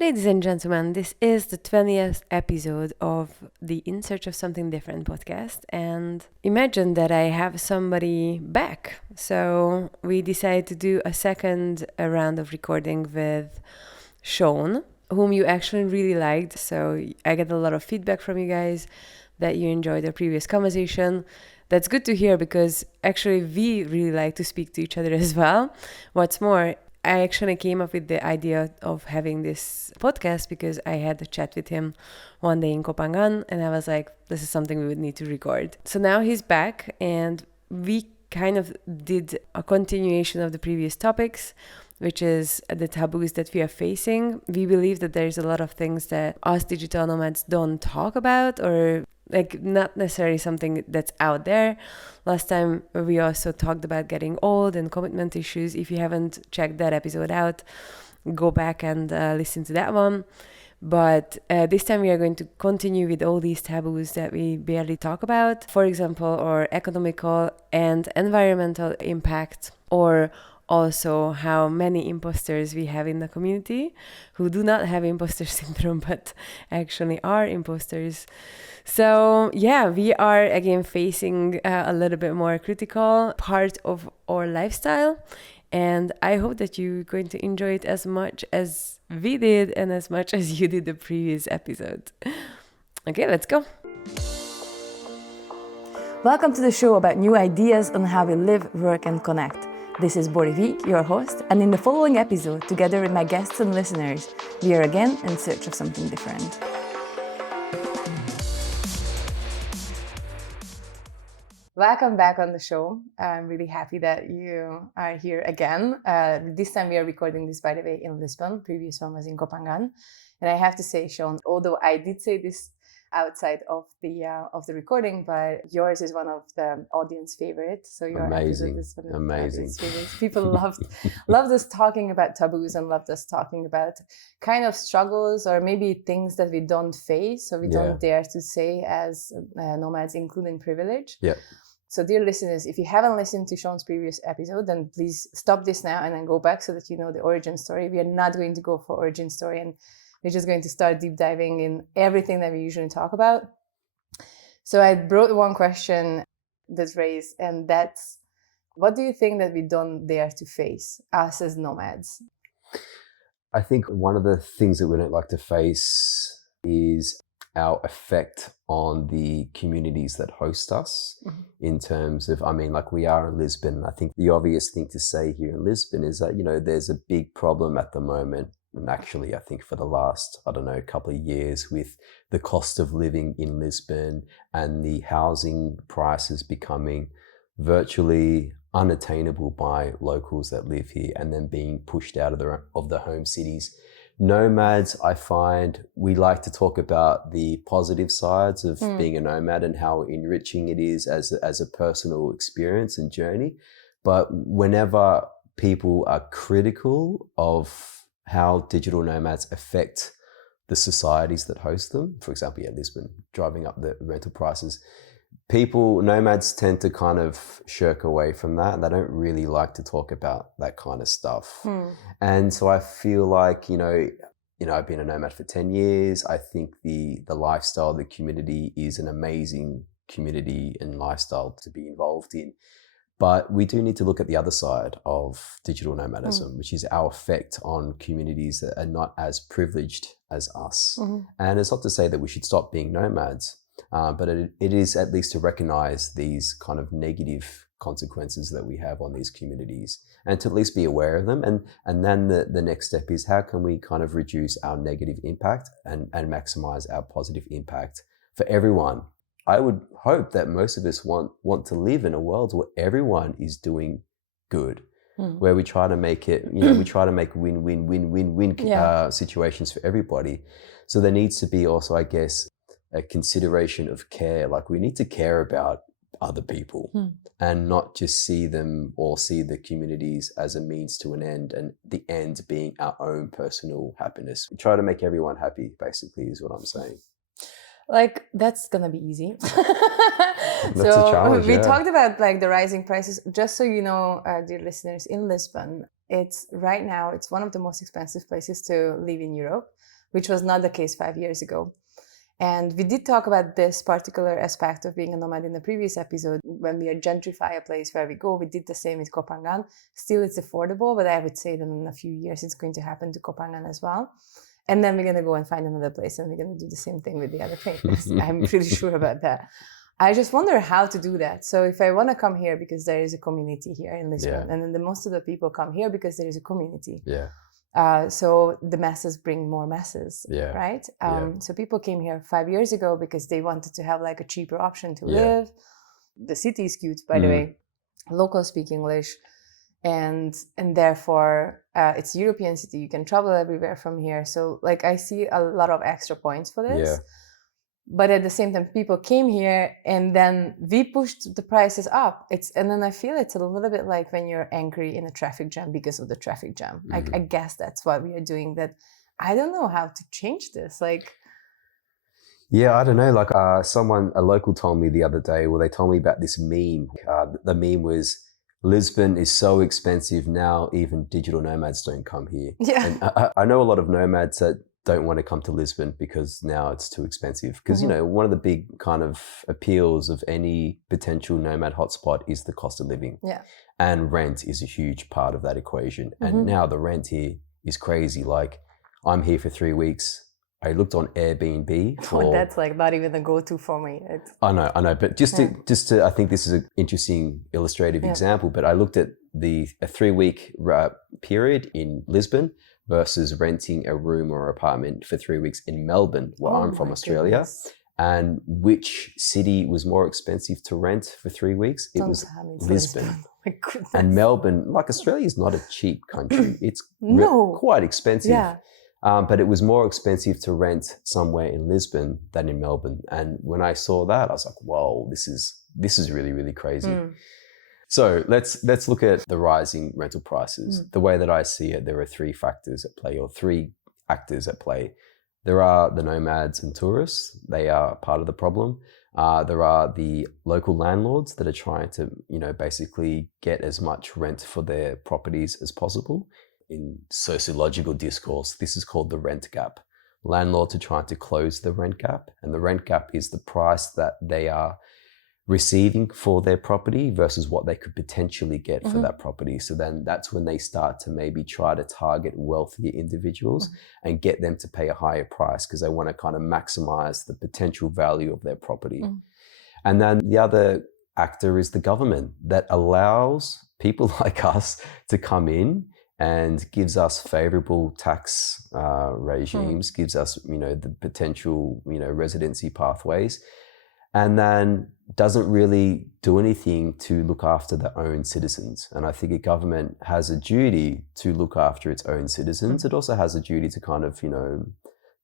Ladies and gentlemen, this is the 20th episode of the In Search of Something Different podcast. And imagine that I have somebody back. So we decided to do a second round of recording with Shaun, whom you actually really liked. So I get a lot of feedback from you guys that you enjoyed our previous conversation. That's good to hear because actually we really like to speak to each other as well. What's more, I actually came up with the idea of having this podcast because I had a chat with him one day in Kopangan and I was like, this is something we would need to record. So now he's back and we kind of did a continuation of the previous topics, which is the taboos that we are facing. We believe that there's a lot of things that us digital nomads don't talk about or like not necessarily something that's out there. Last time we also talked about getting old and commitment issues. If you haven't checked that episode out, go back and listen to that one. But this time we are going to continue with all these taboos that we barely talk about. For example, our economical and environmental impact, or also how many imposters we have in the community who do not have imposter syndrome but actually are imposters. So yeah, we are again facing a little bit more critical part of our lifestyle, and I hope that you're going to enjoy it as much as we did and as much as you did the previous episode. Okay, let's go. Welcome to the show about new ideas on how we live, work and connect. This is Borivik, your host, and in the following episode, together with my guests and listeners, we are again in search of something different. Welcome back on the show. I'm really happy that you are here again. This time we are recording this, by the way, in Lisbon. Previous one was in Kopangan. And I have to say, Shaun, although I did say this outside of the recording, but yours is one of the audience favorites. So your amazing, episode is one of amazing. The audience favorites. People loved us talking about taboos and loved us talking about kind of struggles or maybe things that we don't face or we don't dare to say as nomads, including privilege. Yeah. So dear listeners, if you haven't listened to Shaun's previous episode, then please stop this now and then go back so that you know the origin story. We are not going to go for origin story, and we're just going to start deep diving in everything that we usually talk about. So I brought one question that's raised, and that's, what do you think that we don't dare to face, us as nomads? I think one of the things that we don't like to face is our effect on the communities that host us in terms of, like we are in Lisbon. I think the obvious thing to say here in Lisbon is that, there's a big problem at the moment. And actually, I think for the last, couple of years with the cost of living in Lisbon and the housing prices becoming virtually unattainable by locals that live here and then being pushed out of the home cities. Nomads, I find we like to talk about the positive sides of being a nomad and how enriching it is as a personal experience and journey. But whenever people are critical of how digital nomads affect the societies that host them, for example, Lisbon, driving up the rental prices, nomads tend to kind of shirk away from that. They don't really like to talk about that kind of stuff. And so I feel like, I've been a nomad for 10 years. I think the lifestyle, the community is an amazing community and lifestyle to be involved in. But we do need to look at the other side of digital nomadism, which is our effect on communities that are not as privileged as us. And it's not to say that we should stop being nomads, but it is at least to recognize these kind of negative consequences that we have on these communities and to at least be aware of them. And then the next step is, how can we kind of reduce our negative impact and maximize our positive impact for everyone? I would hope that most of us want to live in a world where everyone is doing good, where we try to make it, we try to make win-win situations for everybody. So there needs to be also, I guess, a consideration of care. Like we need to care about other people and not just see them or see the communities as a means to an end, and the end being our own personal happiness. We try to make everyone happy, basically, is what I'm saying. Like, that's gonna be easy. That's a challenge, we talked about like the rising prices. Just so you know, dear listeners, in Lisbon, it's right now, it's one of the most expensive places to live in Europe, which was not the case 5 years ago. And we did talk about this particular aspect of being a nomad in the previous episode. When we gentrify a place where we go, we did the same with Kopangan. Still, it's affordable, but I would say that in a few years, it's going to happen to Kopangan as well. And then we're going to go and find another place, and we're going to do the same thing with the other places. I'm pretty sure about that. I just wonder how to do that. So if I want to come here because there is a community here in Lisbon, and then most of the people come here because there is a community. Yeah. So the masses bring more masses, Yeah. right? So people came here 5 years ago because they wanted to have like a cheaper option to live. The city is cute, by the way. Locals speak English, and therefore it's a European city. You can travel everywhere from here. So like I see a lot of extra points for this. Yeah. But at the same time, people came here and then we pushed the prices up. And then I feel it's a little bit like when you're angry in a traffic jam because of the traffic jam. I guess that's what we are doing. That I don't know how to change this. Like, yeah, I don't know. Like a local told me the other day, well, they told me about this meme. The meme was, Lisbon is so expensive now, even digital nomads don't come here. Yeah. And I know a lot of nomads that don't want to come to Lisbon because now it's too expensive. Because, you know, one of the big kind of appeals of any potential nomad hotspot is the cost of living. Yeah. And rent is a huge part of that equation. And now the rent here is crazy. Like, I'm here for 3 weeks. I looked on Airbnb for... that's like not even a go-to for me. I know. But just to, I think this is an interesting illustrative example, but I looked at a 3-week period in Lisbon versus renting a room or apartment for 3 weeks in Melbourne, where I'm from, Australia. Goodness. And which city was more expensive to rent for 3 weeks? It was Lisbon. My goodness. And Melbourne, like Australia is not a cheap country. It's quite expensive. Yeah. But it was more expensive to rent somewhere in Lisbon than in Melbourne. And when I saw that, I was like, whoa, this is really, really crazy. So let's look at the rising rental prices. The way that I see it, there are 3 factors at play, or 3 actors at play. There are the nomads and tourists. They are part of the problem. There are the local landlords that are trying to, you know, basically get as much rent for their properties as possible. In sociological discourse, this is called the rent gap. Landlords are trying to close the rent gap, and the rent gap is the price that they are receiving for their property versus what they could potentially get for that property. So then that's when they start to maybe try to target wealthier individuals and get them to pay a higher price because they want to kind of maximize the potential value of their property. And then the other actor is the government that allows people like us to come in and gives us favorable tax regimes, gives us, you know, the potential, you know, residency pathways, and then doesn't really do anything to look after their own citizens. And I think a government has a duty to look after its own citizens. It also has a duty to kind of, you know,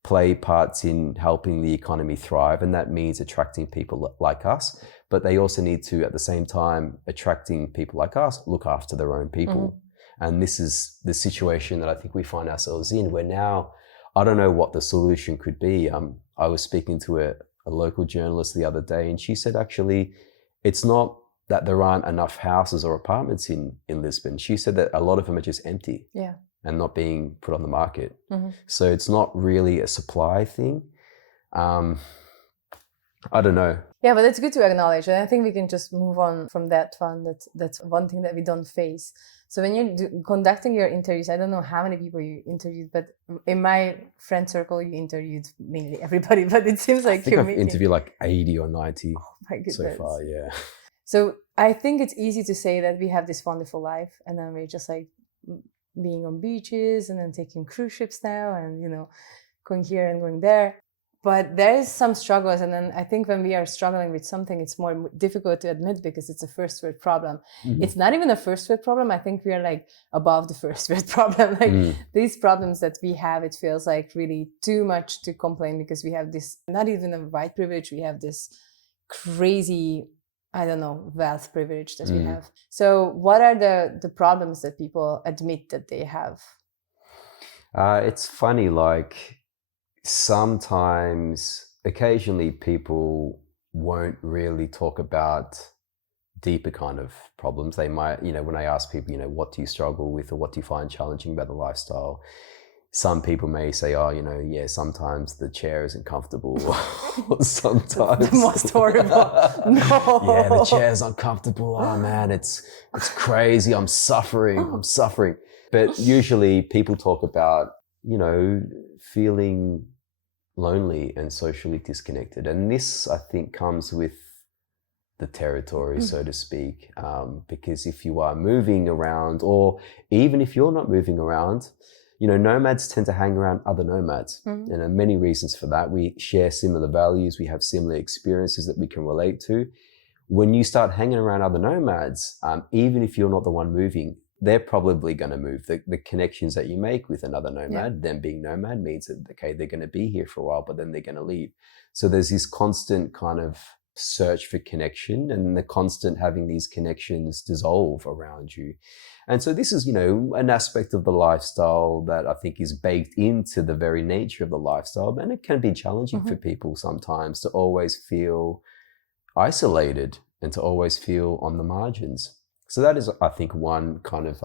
play parts in helping the economy thrive. And that means attracting people like us. But they also need to, at the same time, attracting people like us, look after their own people. And this is the situation that I think we find ourselves in, where now, I don't know what the solution could be. I was speaking to a local journalist the other day, and she said, actually, it's not that there aren't enough houses or apartments in Lisbon. She said that a lot of them are just empty and not being put on the market. So it's not really a supply thing. I don't know. Yeah, but it's good to acknowledge. And I think we can just move on from that one. That's one thing that we don't face. So when you're conducting your interviews, I don't know how many people you interviewed, but in my friend circle, you interviewed mainly everybody. But it seems like I've interviewed like 80 or 90 so far, yeah. So I think it's easy to say that we have this wonderful life, and then we're just like being on beaches and then taking cruise ships now and, you know, going here and going there. But there is some struggles, and then I think when we are struggling with something, it's more difficult to admit because it's a first world problem. It's not even a first world problem. I think we are like above the first world problem. Like these problems that we have, it feels like really too much to complain because we have this, not even a white privilege, we have this crazy, I don't know, wealth privilege that we have. So what are the problems that people admit that they have? It's funny, like, occasionally people won't really talk about deeper kind of problems. They might, when I ask people, what do you struggle with or what do you find challenging about the lifestyle? Some people may say, oh, sometimes the chair isn't comfortable. Or sometimes the most horrible. No. Yeah, the chair's uncomfortable. Oh man, it's crazy. I'm suffering. But usually people talk about, feeling lonely and socially disconnected. And this, I think, comes with the territory, so to speak. Because if you are moving around, or even if you're not moving around, nomads tend to hang around other nomads. And there are many reasons for that. We share similar values. We have similar experiences that we can relate to. When you start hanging around other nomads, even if you're not the one moving, they're probably going to move. The connections that you make with another nomad, them being nomad, means that, okay, they're going to be here for a while, but then they're going to leave. So there's this constant kind of search for connection, and the constant having these connections dissolve around you. And so this is, an aspect of the lifestyle that I think is baked into the very nature of the lifestyle. And it can be challenging for people sometimes to always feel isolated and to always feel on the margins. So that is, I think, one kind of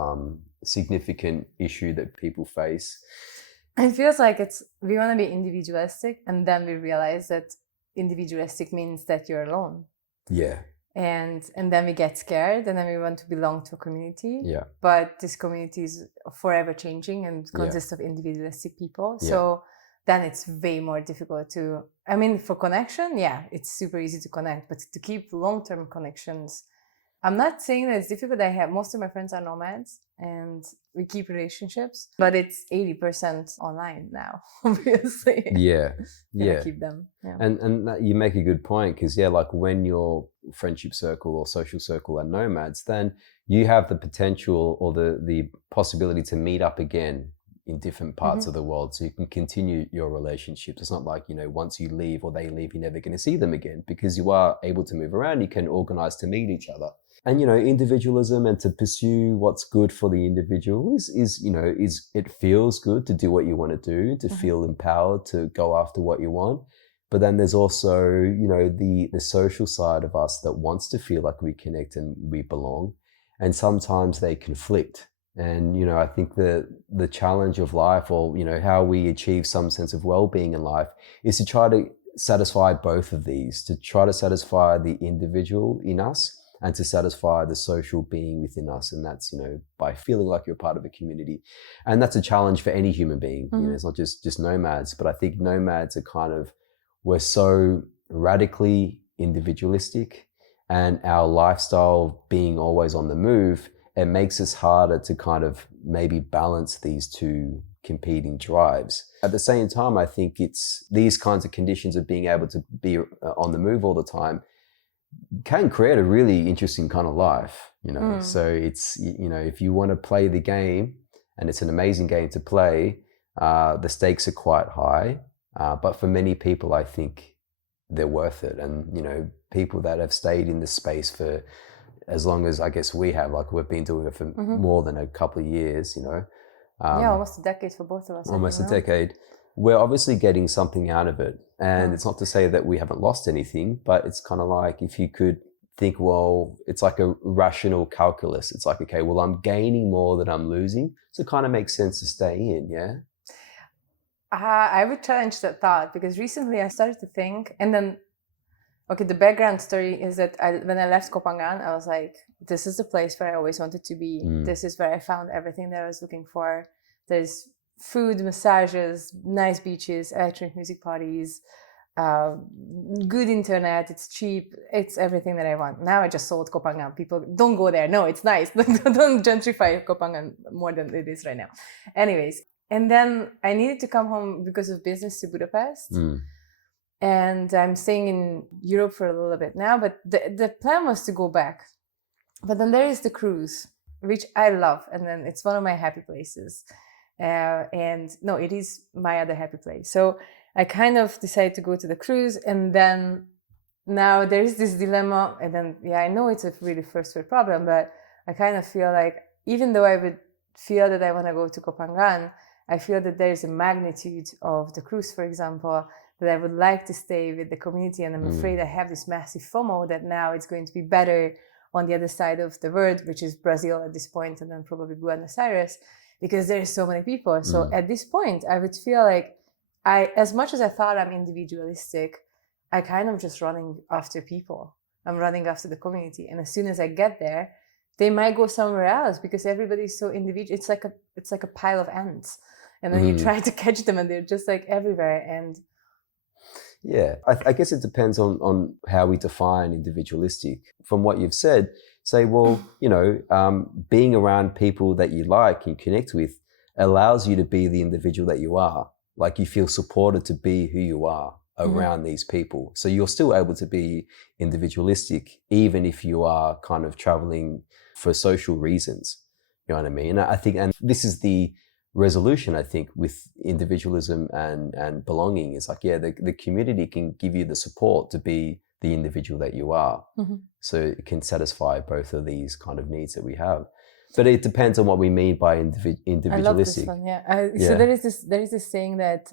significant issue that people face. It feels like we want to be individualistic, and then we realize that individualistic means that you're alone. Yeah. And then we get scared, and then we want to belong to a community. Yeah. But this community is forever changing and consists of individualistic people. So then it's way more difficult for connection, it's super easy to connect, but to keep long-term connections, I'm not saying that it's difficult. Most of my friends are nomads and we keep relationships, but it's 80% online now, obviously. Yeah. Keep them. Yeah. And you make a good point, because like when your friendship circle or social circle are nomads, then you have the potential or the possibility to meet up again in different parts of the world, so you can continue your relationships. It's not like, once you leave or they leave, you're never going to see them again, because you are able to move around. You can organize to meet each other. And, individualism and to pursue what's good for the individual is it feels good to do what you want to do, to feel empowered to go after what you want. But then there's also, the social side of us that wants to feel like we connect and we belong. And sometimes they conflict. And, I think the challenge of life, or, how we achieve some sense of well-being in life, is to try to satisfy both of these, to try to satisfy the individual in us and to satisfy the social being within us. And that's, by feeling like you're part of a community. And that's a challenge for any human being. It's not just nomads, but I think nomads are we're so radically individualistic, and our lifestyle being always on the move, it makes us harder to kind of maybe balance these two competing drives. At the same time, I think it's these kinds of conditions of being able to be on the move all the time can create a really interesting kind of life, So it's, if you want to play the game, and it's an amazing game to play, the stakes are quite high. But for many people, I think they're worth it. And, people that have stayed in this space for as long as I guess we have, like we've been doing it for more than a couple of years, almost a decade for both of us. Almost a decade. We're obviously getting something out of it. And it's not to say that we haven't lost anything, but it's kind of like, if you could think, well, it's like a rational calculus. It's like, okay, well, I'm gaining more than I'm losing. So it kind of makes sense to stay in, yeah? I would challenge that thought, because recently I started to think, and then, okay, the background story is that when I left Kopangan, I was like, this is the place where I always wanted to be. This is where I found everything that I was looking for. There's food, massages, nice beaches, electronic music parties, good internet, it's cheap, it's everything that I want. Now I just sold Kopangan. People, don't go there. No, it's nice. Don't gentrify Kopangan more than it is right now. Anyways, and then I needed to come home because of business to Budapest. And I'm staying in Europe for a little bit now, but the plan was to go back. But then there is the cruise, which I love. And then it's one of my happy places. And no, it is my other happy place. So I kind of decided to go to the cruise, and then now there is this dilemma. And then, I know it's a really first world problem, but I kind of feel like, even though I would feel that I want to go to Kopangan, I feel that there's a magnitude of the cruise, for example, that I would like to stay with the community. And I'm afraid I have this massive FOMO that now it's going to be better on the other side of the world, which is Brazil at this point, and then probably Buenos Aires, because there's so many people. So at this point, I would feel like as much as I thought I'm individualistic, I kind of just running after people. I'm running after the community. And as soon as I get there, they might go somewhere else because everybody's so individual. It's like a pile of ants. And then you try to catch them and they're just like everywhere. And yeah, I guess it depends on how we define individualistic. From what you've said, say, well, being around people that you like and connect with allows you to be the individual that you are. Like you feel supported to be who you are around these people. So you're still able to be individualistic, even if you are kind of traveling for social reasons. You know what I mean? I think, and this is the resolution, I think, with individualism and belonging is like, the community can give you the support to be the individual that you are. So it can satisfy both of these kind of needs that we have. But it depends on what we mean by individualistic. I love this one, So there is this saying that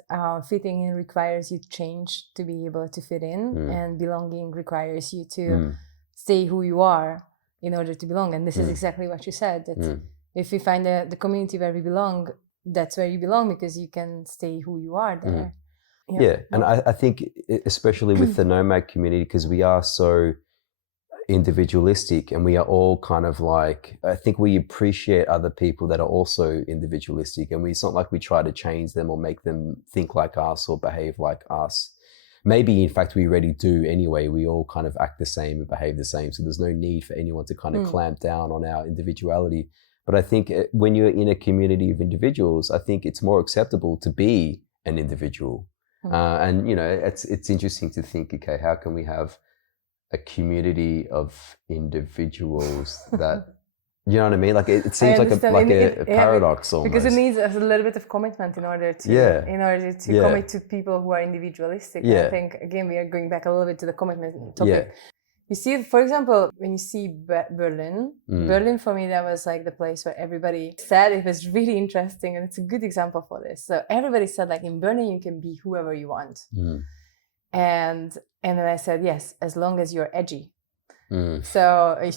fitting in requires you to change to be able to fit in, and belonging requires you to stay who you are in order to belong. And this is exactly what you said, that if we find the community where we belong, that's where you belong because you can stay who you are there. And I think especially with the nomad community, because we are so individualistic and we are all kind of like, I think we appreciate other people that are also individualistic, and it's not like we try to change them or make them think like us or behave like us. Maybe in fact we already do anyway. We all kind of act the same and behave the same, so there's no need for anyone to kind of clamp down on our individuality. But I think when you're in a community of individuals, I think it's more acceptable to be an individual. And it's interesting to think, okay, how can we have a community of individuals that, you know what I mean? Like it seems like a paradox almost. Because it needs a little bit of commitment in order to commit to people who are individualistic. And I think again we are going back a little bit to the commitment topic. You see, for example, when you see Berlin, Berlin for me, that was like the place where everybody said it was really interesting. And it's a good example for this. So everybody said like in Berlin, you can be whoever you want. And then I said, yes, as long as you're edgy. So I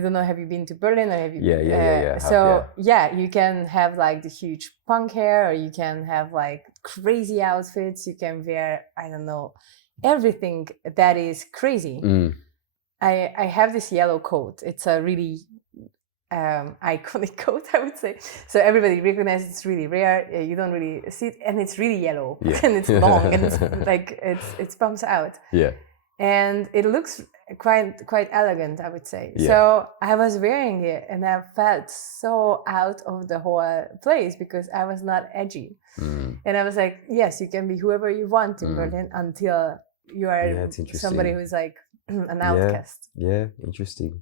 don't know, have you been to Berlin or have you? You can have like the huge punk hair, or you can have like crazy outfits. You can wear, I don't know, everything that is crazy. I have this yellow coat. It's a really iconic coat, I would say. So everybody recognizes it's really rare. You don't really see it, and it's really yellow, and it's long, and it's like it pumps out. And it looks quite elegant, I would say. So I was wearing it, and I felt so out of the whole place because I was not edgy. And I was like, yes, you can be whoever you want in Berlin until you are somebody who's like an outcast. Interesting.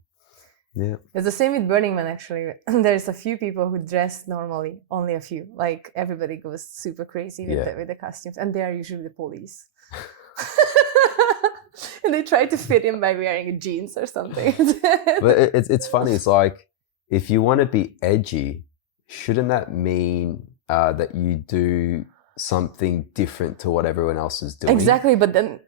It's the same with Burning Man, actually. There's a few people who dress normally, only a few. Like everybody goes super crazy with the costumes, and they are usually the police. And they try to fit in by wearing jeans or something. But it's funny. It's like, if you want to be edgy, shouldn't that mean that you do something different to what everyone else is doing? Exactly, but then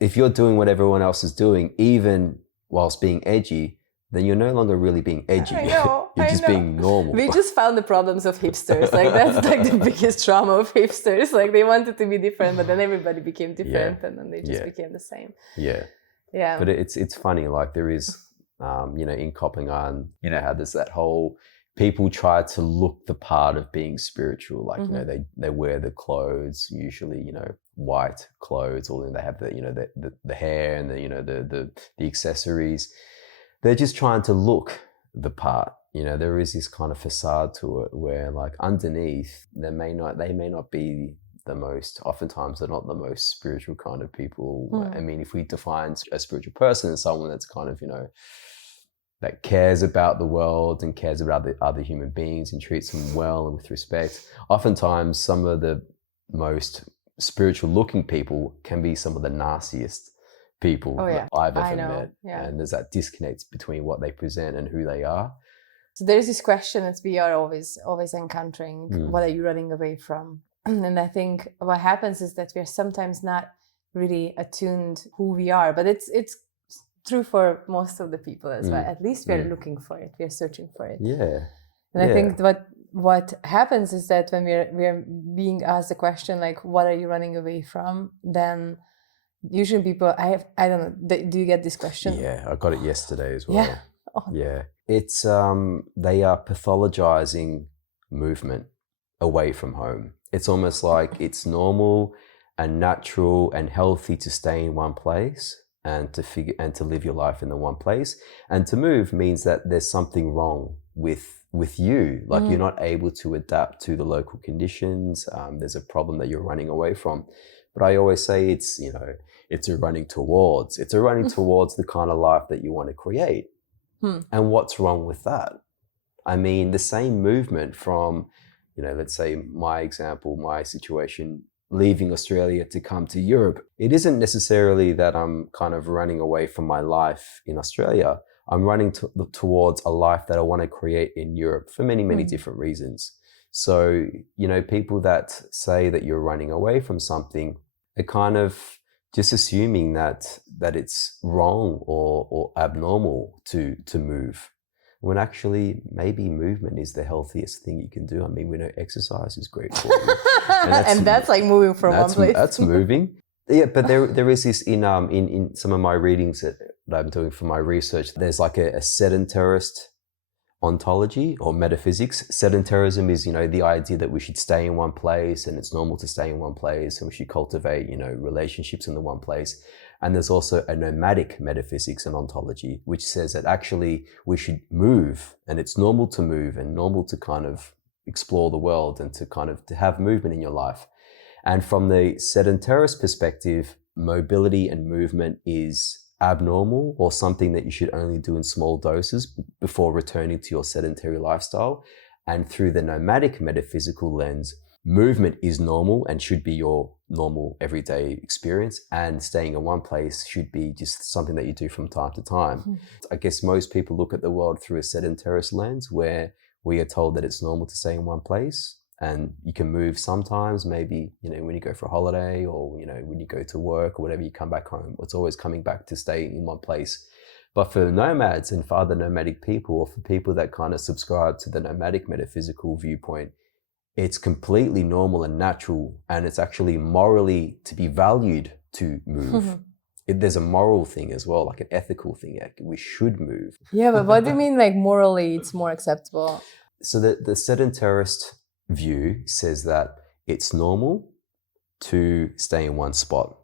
if you're doing what everyone else is doing, even whilst being edgy, then you're no longer really being edgy. I know, you're just being normal. We just found the problems of hipsters. Like that's like the biggest trauma of hipsters. Like they wanted to be different, but then everybody became different, and then they just became the same. Yeah. But it's funny. Like there is, in Copenhagen, how there's that whole, people try to look the part of being spiritual. Like, they wear the clothes, usually, white clothes, or they have the hair and the accessories. They're just trying to look the part. There is this kind of facade to it where, like, underneath, they may not be the most, oftentimes they're not the most spiritual kind of people. I mean, if we define a spiritual person as someone that's kind of, that cares about the world and cares about the other human beings and treats them well and with respect, oftentimes some of the most spiritual looking people can be some of the nastiest people that I've ever met. And there's that disconnect between what they present and who they are. So there's this question that we are always encountering: what are you running away from? And I think what happens is that we're sometimes not really attuned who we are, but it's true for most of the people as well. At least we are looking for it. We are searching for it. Yeah. And I think what happens is that when we are being asked the question like, what are you running away from? Then usually people, I don't know, do you get this question? Yeah, I got it yesterday as well. Yeah. Oh. Yeah. It's they are pathologizing movement away from home. It's almost like it's normal and natural and healthy to stay in one place and to live your life in the one place. And to move means that there's something wrong with you, like you're not able to adapt to the local conditions. There's a problem that you're running away from. But I always say it's a running towards the kind of life that you want to create. And what's wrong with that? I mean, the same movement from, let's say my example, my situation, leaving Australia to come to Europe, it isn't necessarily that I'm kind of running away from my life in Australia. I'm running towards a life that I want to create in Europe for many, many different reasons. So, people that say that you're running away from something are kind of just assuming that it's wrong or abnormal to move, when actually maybe movement is the healthiest thing you can do. I mean, we know exercise is great for you. And that's like moving from one place. That's moving. Yeah, but there is this in some of my readings that I'm doing for my research. There's like a sedentarist ontology or metaphysics. Sedentarism is, the idea that we should stay in one place and it's normal to stay in one place and we should cultivate, relationships in the one place. And there's also a nomadic metaphysics and ontology, which says that actually we should move and it's normal to move and normal to kind of explore the world and to have movement in your life. And from the sedentarist perspective, mobility and movement is abnormal or something that you should only do in small doses before returning to your sedentary lifestyle. And through the nomadic metaphysical lens, movement is normal and should be your normal everyday experience, and staying in one place should be just something that you do from time to time. I guess most people look at the world through a sedentarist lens where we are told that it's normal to stay in one place and you can move sometimes, maybe, when you go for a holiday or, when you go to work or whatever, you come back home. It's always coming back to stay in one place. But for nomads and for other nomadic people, or for people that kind of subscribe to the nomadic metaphysical viewpoint, it's completely normal and natural, and it's actually morally to be valued to move. There's a moral thing as well, like an ethical thing. Like we should move. Yeah, but what do you mean like morally it's more acceptable? So the sedentarist view says that it's normal to stay in one spot.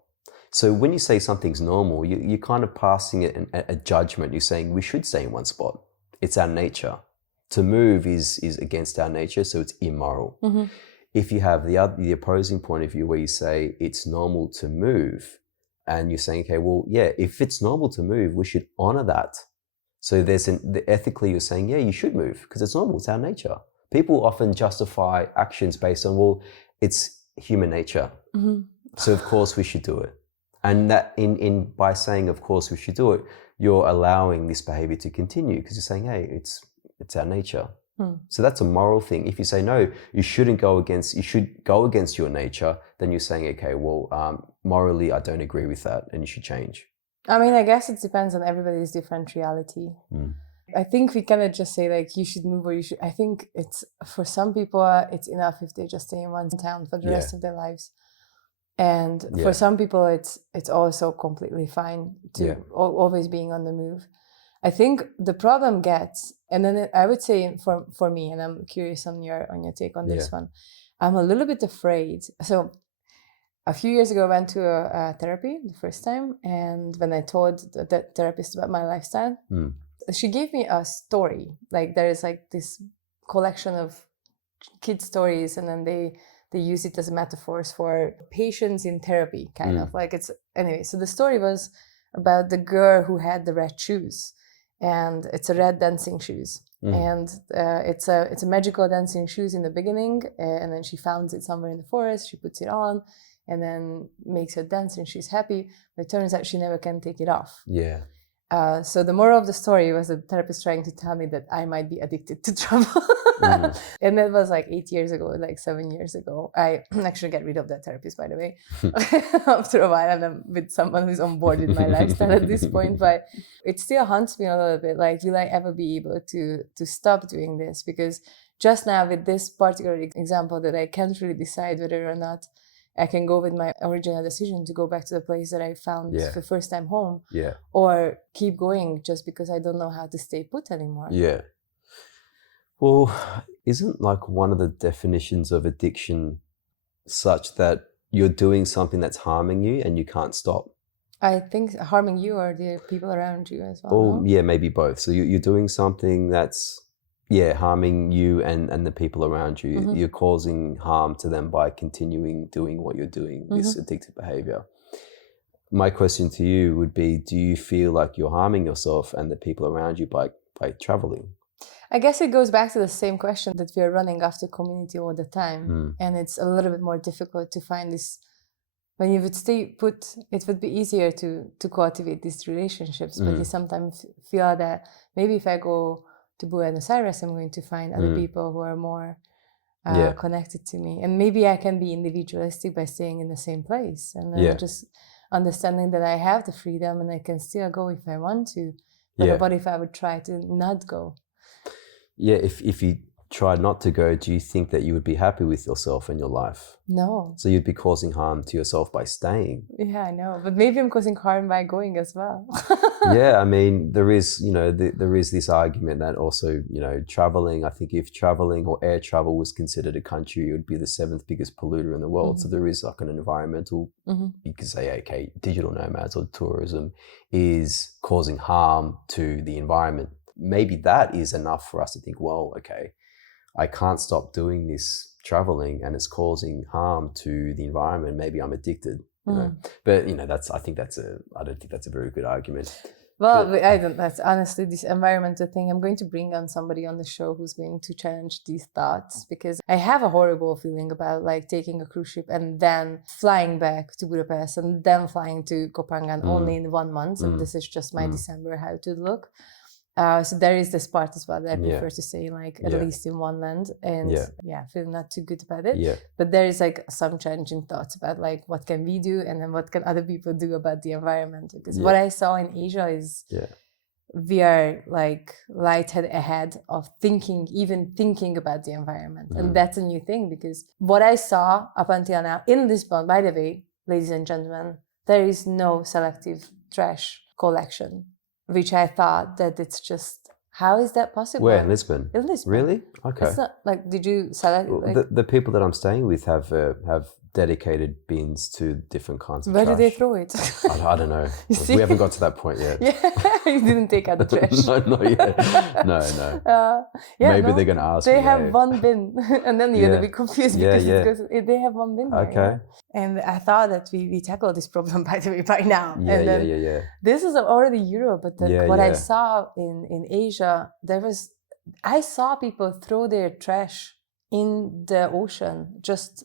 So when you say something's normal, you're kind of passing it a judgment. You're saying we should stay in one spot. It's our nature. To move is against our nature, so it's immoral. If you have the opposing point of view where you say it's normal to move, and you're saying, okay, well, yeah, if it's normal to move, we should honor that. So ethically you're saying, yeah, you should move because it's normal, it's our nature. People often justify actions based on, well, it's human nature. So of course we should do it. And that by saying, of course we should do it, you're allowing this behavior to continue because you're saying, hey, it's our nature. So that's a moral thing. If you say, no, you should go against your nature, then you're saying, okay, well, morally, I don't agree with that and you should change. I mean, I guess it depends on everybody's different reality. I think we cannot just say like, you should move or you should. I think it's, for some people, it's enough if they just stay in one town for the rest of their lives. And for some people, it's also completely fine to always being on the move. I think the problem gets, and then I would say for me, and I'm curious on your take on this one, I'm a little bit afraid. So a few years ago, I went to a therapy the first time, and when I told the therapist about my lifestyle, she gave me a story. Like there is like this collection of kid stories, and then they use it as metaphors for patients in therapy, kind of like it's anyway. So the story was about the girl who had the red shoes. And it's a red dancing shoes, and it's a magical dancing shoes in the beginning, and then she finds it somewhere in the forest. She puts it on, and then makes her dance, and she's happy. But it turns out she never can take it off. So the moral of the story was the therapist trying to tell me that I might be addicted to trouble. And that was like 8 years ago, like 7 years ago. I actually get rid of that therapist, by the way. After a while, and I'm with someone who's on board with my lifestyle at this point, but it still haunts me a little bit. Like, will I ever be able to stop doing this? Because just now with this particular example that I can't really decide whether or not I can go with my original decision to go back to the place that I found the first time home, or keep going just because I don't know how to stay put anymore. Yeah. Well, isn't like one of the definitions of addiction such that you're doing something that's harming you and you can't stop? I think harming you or the people around you as well. Oh, no? yeah, maybe both. So you're doing something that's harming you and the people around you. Mm-hmm. You're causing harm to them by continuing doing what you're doing, this addictive behavior. My question to you would be, do you feel like you're harming yourself and the people around you by traveling? I guess it goes back to the same question that we are running after community all the time. And it's a little bit more difficult to find this. When you would stay put, it would be easier to cultivate these relationships. But you sometimes feel that maybe if I go to Buenos Aires, I'm going to find other people who are more connected to me. And maybe I can be individualistic by staying in the same place. And then just understanding that I have the freedom and I can still go if I want to. But what if I would try to not go? Yeah, if you tried not to go, do you think that you would be happy with yourself and your life? No. So you'd be causing harm to yourself by staying. Yeah, I know. But maybe I'm causing harm by going as well. Yeah, I mean, there is, there is this argument that also, traveling, I think if traveling or air travel was considered a country, it would be the 7th biggest polluter in the world. So there is like an environmental, you could say, okay, digital nomads or tourism is causing harm to the environment. Maybe that is enough for us to think, well, okay, I can't stop doing this traveling and it's causing harm to the environment. Maybe I'm addicted, But I don't think that's a very good argument. Well, that's honestly this environmental thing. I'm going to bring on somebody on the show who's going to challenge these thoughts, because I have a horrible feeling about like taking a cruise ship and then flying back to Budapest and then flying to Kopangan only in 1 month. And this is just my December how to look. So there is this part as well that I prefer to stay like at least in one land and feel not too good about it. Yeah. But there is like some challenging thoughts about like what can we do and then what can other people do about the environment. Because what I saw in Asia is we are like light ahead of even thinking about the environment. And that's a new thing, because what I saw up until now in Lisbon, by the way, ladies and gentlemen, there is no selective trash collection. Which I thought that it's just, how is that possible? Where, in Lisbon? In Lisbon. Really? Okay. It's not like, did you select? Like, the people that I'm staying with have dedicated bins to different kinds of where trash. do they throw it? I don't know. We haven't got to that point yet. You didn't take out the trash. No, not yet. No. Maybe they're going to ask They me. have one bin, and then you're going to be confused because they have one bin. Okay. There, And I thought that we tackled this problem, by the way, by now. Yeah. This is already Europe, but what I saw in Asia, I saw people throw their trash in the ocean, just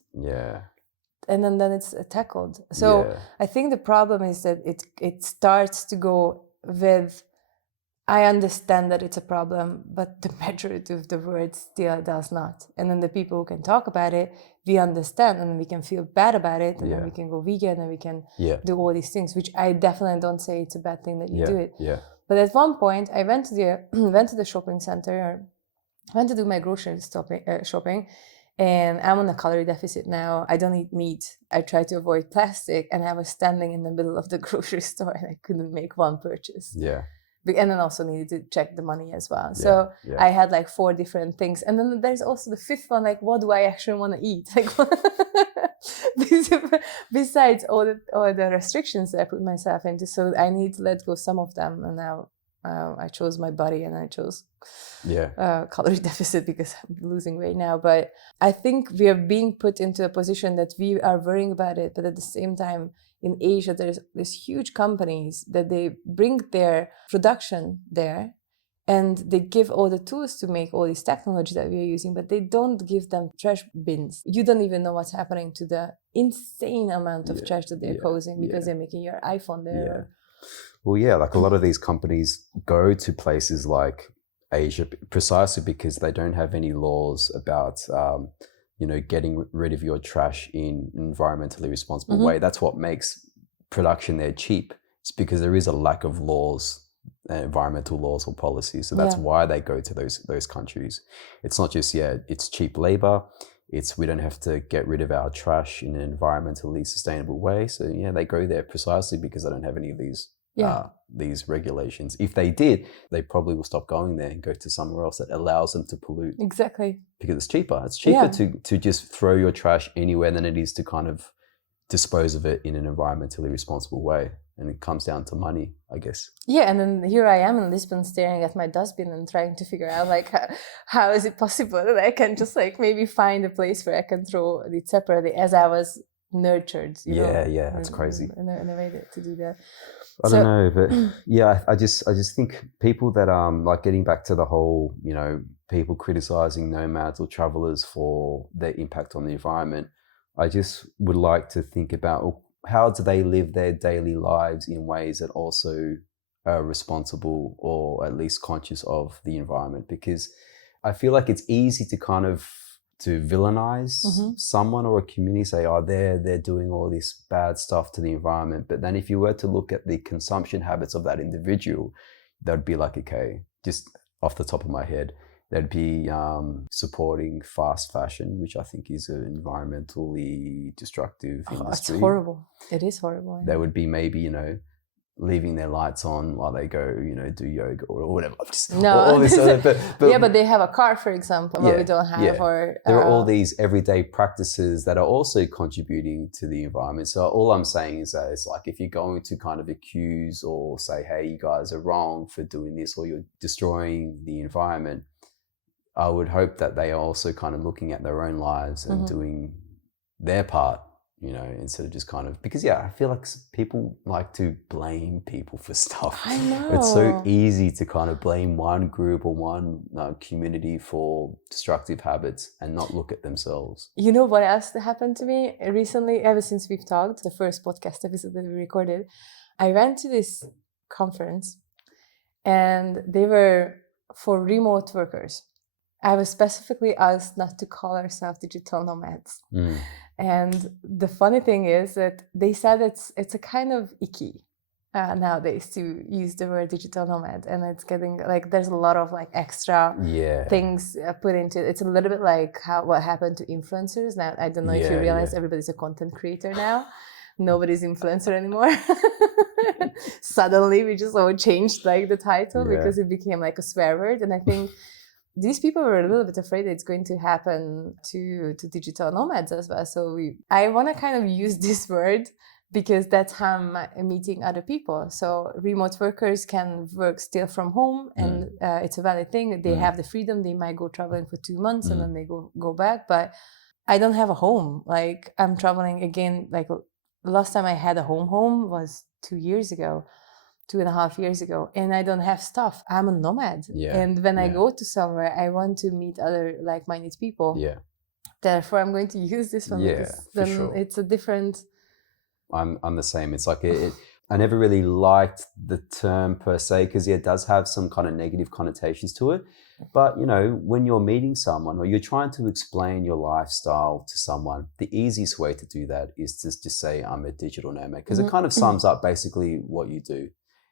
and then it's tackled. So I think the problem is that it starts to go with, I understand that it's a problem, but the majority of the world still does not. And then the people who can talk about it, we understand, and we can feel bad about it, and then we can go vegan, and we can do all these things, which I definitely don't say it's a bad thing that you do it. Yeah. But at one point, I went to the shopping center, went to do my grocery shopping, and I'm on a calorie deficit now. I don't eat meat. I try to avoid plastic, and I was standing in the middle of the grocery store, and I couldn't make one purchase. Yeah. And then also needed to check the money as well. So I had like 4 different things. And then there's also the 5th one, like, what do I actually want to eat? Like, besides all the restrictions that I put myself into. So I need to let go some of them. And now I chose my body, and I chose calorie deficit because I'm losing weight now. But I think we are being put into a position that we are worrying about it. But at the same time, in Asia, there's these huge companies that they bring their production there, and they give all the tools to make all this technology that we are using, but they don't give them trash bins. You don't even know what's happening to the insane amount of trash that they're causing because they're making your iPhone there. Well, like a lot of these companies go to places like Asia, precisely because they don't have any laws about getting rid of your trash in an environmentally responsible way. That's what makes production there cheap. It's because there is a lack of laws, environmental laws or policies. So that's why they go to those countries. It's not just it's cheap labor. We don't have to get rid of our trash in an environmentally sustainable way. So they go there precisely because they don't have any of these regulations. If they did, they probably will stop going there and go to somewhere else that allows them to pollute. Exactly. Because it's cheaper. It's cheaper to just throw your trash anywhere than it is to kind of dispose of it in an environmentally responsible way. And it comes down to money, I guess. Yeah, and then here I am in Lisbon staring at my dustbin and trying to figure out like how is it possible that I can just like maybe find a place where I can throw it separately as I was nurtured. That's crazy. In a way to do that. I don't know, but I just think people that like getting back to the whole, people criticizing nomads or travelers for their impact on the environment. I just would like to think about how do they live their daily lives in ways that also are responsible or at least conscious of the environment, because I feel like it's easy to kind of to villainize someone or a community, say, oh, they're doing all this bad stuff to the environment. But then if you were to look at the consumption habits of that individual, that'd be like, okay, just off the top of my head, they'd be supporting fast fashion, which I think is an environmentally destructive industry. It's horrible. It is horrible. They would be maybe, leaving their lights on while they go, do yoga or whatever. All this other, but they have a car, for example, what we don't have. Or there are all these everyday practices that are also contributing to the environment. So all I'm saying is that it's like if you're going to kind of accuse or say, hey, you guys are wrong for doing this or you're destroying the environment, I would hope that they are also kind of looking at their own lives and doing their part. Instead of just kind of, because I feel like people like to blame people for stuff. I know. It's so easy to kind of blame one group or one community for destructive habits and not look at themselves. You know what else happened to me recently, ever since we've talked, the first podcast episode that we recorded? I went to this conference and they were for remote workers. I was specifically asked not to call ourselves digital nomads. And the funny thing is that they said it's a kind of icky nowadays to use the word digital nomad, and it's getting like there's a lot of like extra things put into it. It's a little bit like what happened to influencers. Now I don't know if you realize everybody's a content creator now. Nobody's influencer anymore. Suddenly we just all changed like the title because it became like a swear word, and I think these people were a little bit afraid that it's going to happen to digital nomads as well. So I want to kind of use this word because that's how I'm meeting other people. So remote workers can work still from home, and it's a valid thing. They have the freedom. They might go traveling for 2 months and then they go back. But I don't have a home. Like I'm traveling again. Like last time I had a home was 2 years ago. 2.5 years ago, and I don't have stuff. I'm a nomad. And when I go to somewhere, I want to meet other like-minded people. Therefore, I'm going to use this one because then it's a different... I'm the same. It's like I never really liked the term per se because it does have some kind of negative connotations to it. But, when you're meeting someone or you're trying to explain your lifestyle to someone, the easiest way to do that is to just say, I'm a digital nomad, because it kind of sums up basically what you do.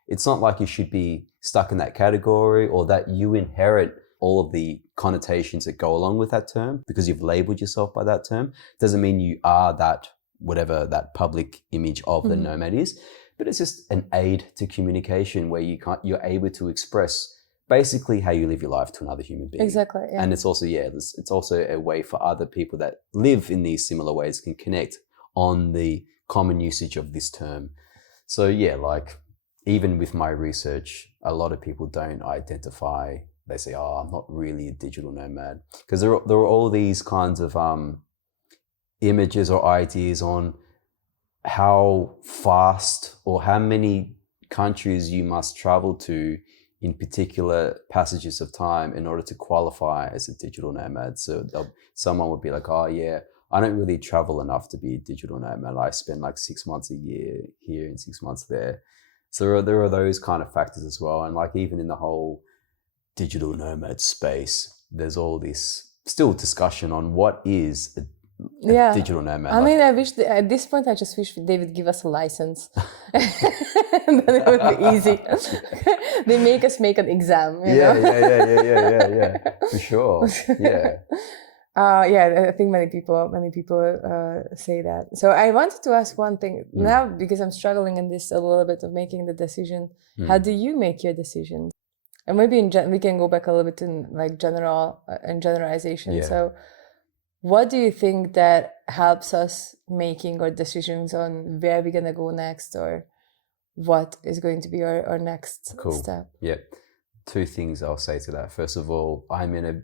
It's not like you should be stuck in that category or that you inherit all of the connotations that go along with that term because you've labeled yourself by that term. Doesn't mean you are that, whatever that public image of the nomad is, but it's just an aid to communication where you're able to express basically how you live your life to another human being. Exactly. Yeah. And it's also, it's also a way for other people that live in these similar ways can connect on the common usage of this term. So like, even with my research, a lot of people don't identify. They say, "Oh, I'm not really a digital nomad," because there are all these kinds of images or ideas on how fast or how many countries you must travel to in particular passages of time in order to qualify as a digital nomad. So someone would be like, "Oh, yeah, I don't really travel enough to be a digital nomad. I spend like 6 months a year here and 6 months there." So there are those kind of factors as well. And like even in the whole digital nomad space, there's all this still discussion on what is a digital nomad. I mean, I wish at this point I just wish they would give us a license, and then it would be easy. They make us make an exam. Yeah, for sure. Yeah. I think many people say that. So I wanted to ask one thing now, because I'm struggling in this a little bit of making the decision. How do you make your decisions? And maybe we can go back a little bit in like generalization. Yeah. So what do you think that helps us making our decisions on where we're gonna go next, or what is going to be our next step? Yeah. Two things I'll say to that. First of all, I'm in a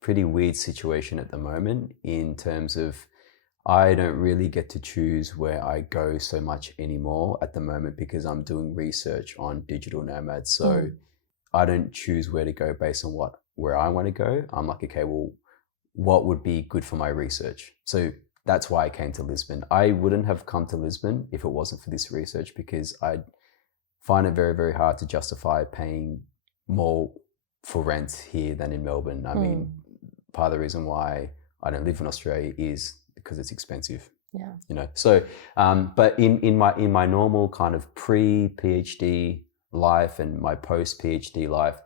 pretty weird situation at the moment in terms of I don't really get to choose where I go so much anymore at the moment, because I'm doing research on digital nomads. So I don't choose where to go based on where I want to go. I'm like, okay, well, what would be good for my research? So that's why I came to Lisbon. I wouldn't have come to Lisbon if it wasn't for this research, because I find it very, very hard to justify paying more for rent here than in Melbourne. I mean, part of the reason why I don't live in Australia is because it's expensive. Yeah. You know, so but in my normal kind of pre-PhD life and my post-PhD life,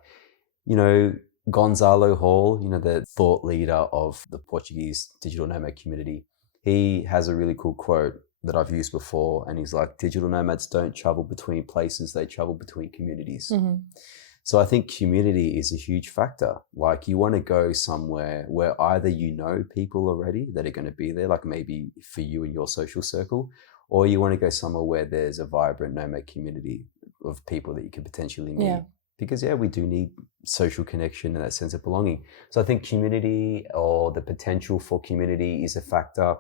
you know, Gonzalo Hall, you know, the thought leader of the Portuguese digital nomad community, he has a really cool quote that I've used before, and he's like, digital nomads don't travel between places, they travel between communities. So I think community is a huge factor. Like, you want to go somewhere where either you know people already that are going to be there, like maybe for you and your social circle, or you want to go somewhere where there's a vibrant nomad community of people that you could potentially meet. Yeah. Because we do need social connection and that sense of belonging. So I think community, or the potential for community, is a factor.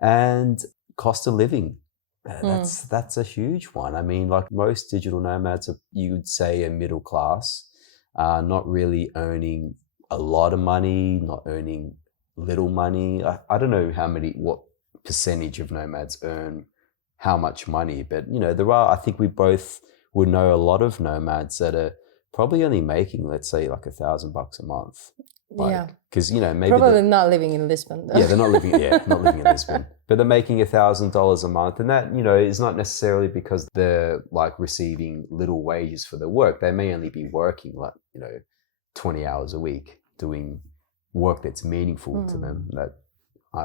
And cost of living. That's a huge one. I mean, like, most digital nomads are, you would say, a middle class, not really earning a lot of money, not earning little money. I don't know what percentage of nomads earn how much money, but, you know, I think we both would know a lot of nomads that are probably only making, let's say, like $1,000 a month. Like, because, you know, maybe probably not living in Lisbon, though. Yeah, they're not living in Lisbon, but they're making $1,000 a month, and that, you know, is not necessarily because they're like receiving little wages for their work. They may only be working, like, you know, 20 hours a week doing work that's meaningful to them. That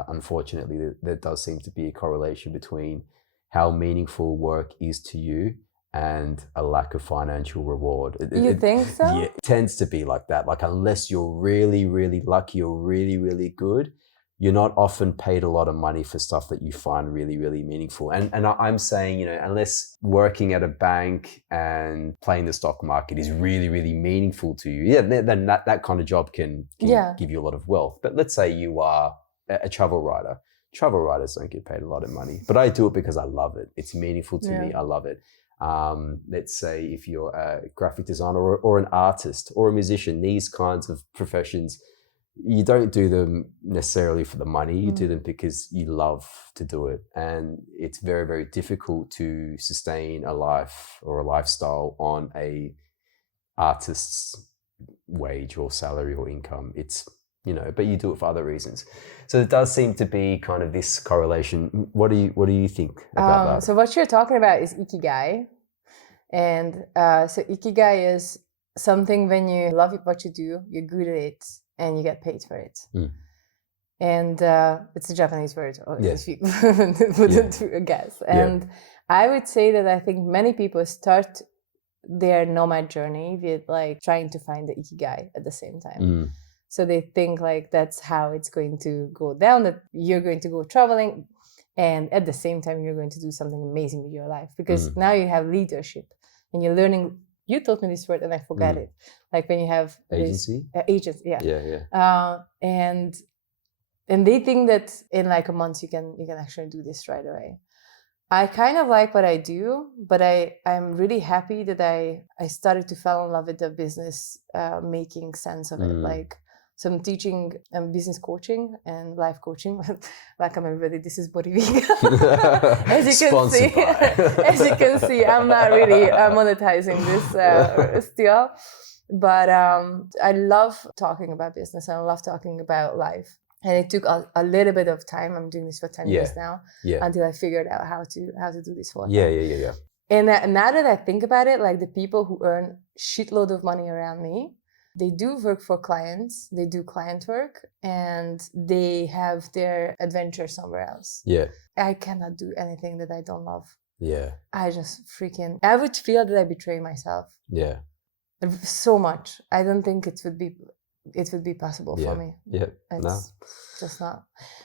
unfortunately, there does seem to be a correlation between how meaningful work is to you and a lack of financial reward. You think so? Yeah, it tends to be like that. Like, unless you're really, really lucky or really, really good, you're not often paid a lot of money for stuff that you find really, really meaningful. And I'm saying, you know, unless working at a bank and playing the stock market is really, really meaningful to you, then that kind of job can give you a lot of wealth. But let's say you are a travel writer. Travel writers don't get paid a lot of money, but I do it because I love it. It's meaningful to me. I love it. Let's say if you're a graphic designer or an artist or a musician, these kinds of professions, you don't do them necessarily for the money. You do them because you love to do it. And it's very, very difficult to sustain a life or a lifestyle on a artist's wage or salary or income. It's, you know, but you do it for other reasons. So it does seem to be kind of this correlation. What do you think about that? So what you're talking about is ikigai. And so ikigai is something when you love what you do, you're good at it, and you get paid for it. And it's a Japanese word, if you wouldn't guess. And I would say that I think many people start their nomad journey with like trying to find the ikigai at the same time. So they think like that's how it's going to go down, that you're going to go traveling, and at the same time you're going to do something amazing with your life, because now you have leadership and you're learning. You taught me this word and I forgot it. Like when you have agency, agency, and they think that in like a month you can actually do this right away. I kind of like what I do, but I'm really happy that I started to fall in love with the business making sense of it. Like, so I'm teaching business coaching and life coaching. Like, I'm everybody, this is Body Week. As you can see, I'm not really monetizing this still. But I love talking about business and I love talking about life. And it took a little bit of time. I'm doing this for 10 years now until I figured out how to do this full time. Yeah. And now that I think about it, like the people who earn shitload of money around me, they do work for clients, they do client work, and they have their adventure somewhere else. Yeah. I cannot do anything that I don't love. Yeah. I would feel that I betray myself. Yeah. So much. I don't think it would be possible for me. Yeah. It's just not.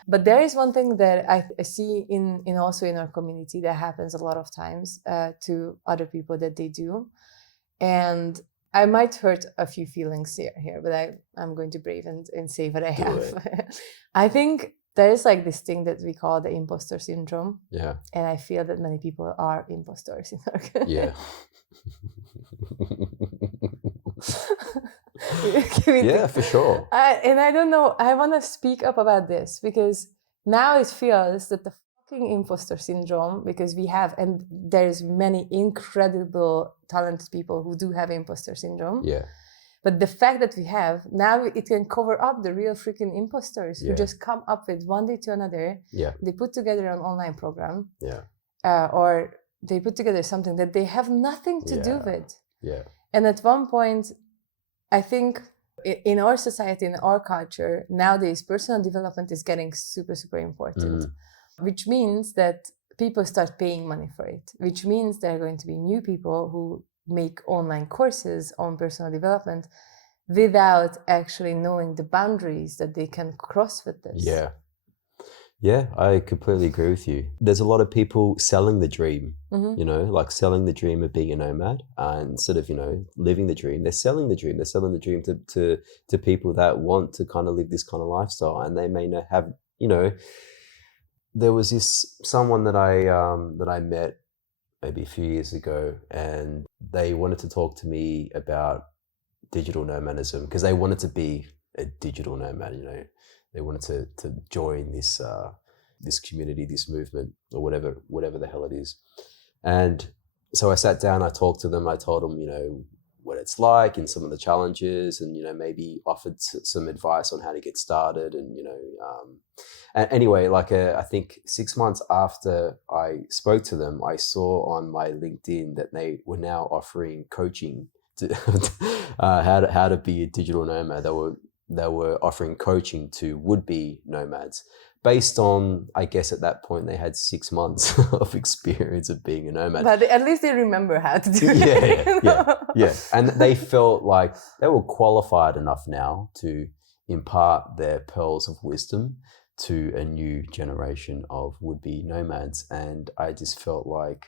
But there is one thing that I see in also in our community that happens a lot of times to other people that they do. And I might hurt a few feelings here, but I'm going to brave and say what I have. I think there is like this thing that we call the imposter syndrome. Yeah. And I feel that many people are imposters in our community. Yeah. Yeah, for sure. And I don't know, I want to speak up about this because now it feels that the fucking imposter syndrome, because we have, and there's many incredible talented people who do have imposter syndrome. Yeah. But the fact that we have, now it can cover up the real freaking imposters who just come up with one day to another. Yeah. They put together an online program. Yeah. Or they put together something that they have nothing to do with. Yeah. And at one point, I think in our society, in our culture, nowadays, personal development is getting super, super important, which means that people start paying money for it, which means there are going to be new people who make online courses on personal development without actually knowing the boundaries that they can cross with this. Yeah. Yeah, I completely agree with you. There's a lot of people selling the dream, like selling the dream of being a nomad instead of, living the dream. They're selling the dream. They're selling the dream to people that want to kind of live this kind of lifestyle, and they may not have, there was someone that I met maybe a few years ago, and they wanted to talk to me about digital nomadism because they wanted to be a digital nomad, They wanted to join this community, this movement, or whatever the hell it is. And so I sat down, I talked to them, I told them, what it's like and some of the challenges, and, maybe offered some advice on how to get started. And, and anyway, I think 6 months after I spoke to them, I saw on my LinkedIn that they were now offering coaching to how to be a digital nomad. They were offering coaching to would-be nomads based on, I guess at that point they had 6 months of experience of being a nomad. But at least they remember how to do it. Yeah. And they felt like they were qualified enough now to impart their pearls of wisdom to a new generation of would-be nomads. And I just felt like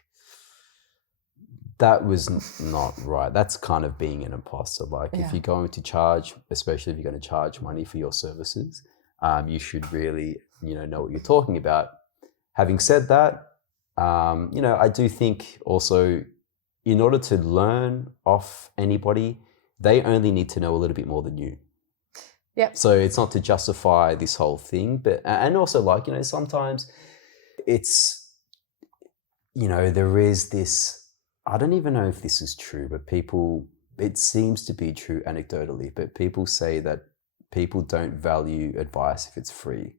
that was not right. That's kind of being an imposter. If you're going to charge, especially if you're going to charge money for your services, you should really, know what you're talking about. Having said that, I do think also in order to learn off anybody, they only need to know a little bit more than you. Yeah. So it's not to justify this whole thing, but, and also sometimes it's, there is this, I don't even know if this is true, but it seems to be true anecdotally, but people say that people don't value advice if it's free.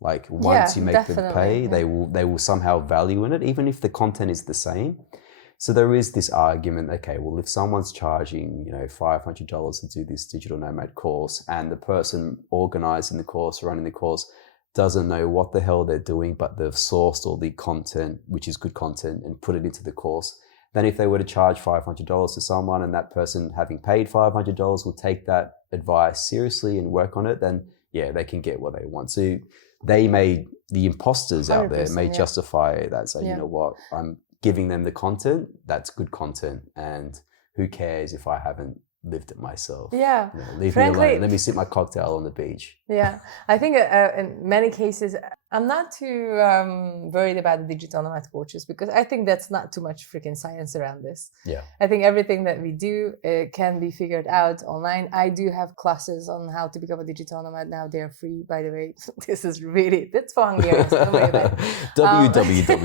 Once you make them pay, they will somehow value in it, even if the content is the same. So there is this argument, okay, well, if someone's charging, $500 to do this digital nomad course, and the person organizing the course, running the course, doesn't know what the hell they're doing, but they've sourced all the content, which is good content, and put it into the course, then if they were to charge $500 to someone and that person having paid $500 will take that advice seriously and work on it, then they can get what they want. So the imposters out there may justify that, say, you know what, I'm giving them the content, that's good content, and who cares if I haven't lived it myself? Yeah. Leave me alone. Let me sip my cocktail on the beach. Yeah. I think in many cases, I'm not too worried about the digital nomad coaches because I think that's not too much freaking science around this. Yeah. I think everything that we do can be figured out online. I do have classes on how to become a digital nomad now. They're free, by the way. That's for Hungarians. www.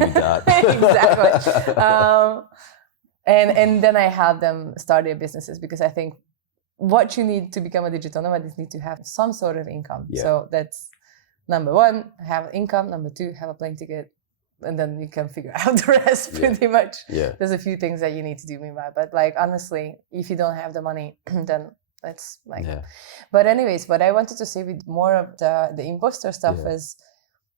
Exactly. And then I have them start their businesses because I think what you need to become a digital nomad is need to have some sort of income. Yeah. So that's number one, have income. Number two, have a plane ticket. And then you can figure out the rest pretty much. Yeah. There's a few things that you need to do meanwhile. But like, honestly, if you don't have the money, then it's like, but anyways, what I wanted to say with more of the imposter stuff is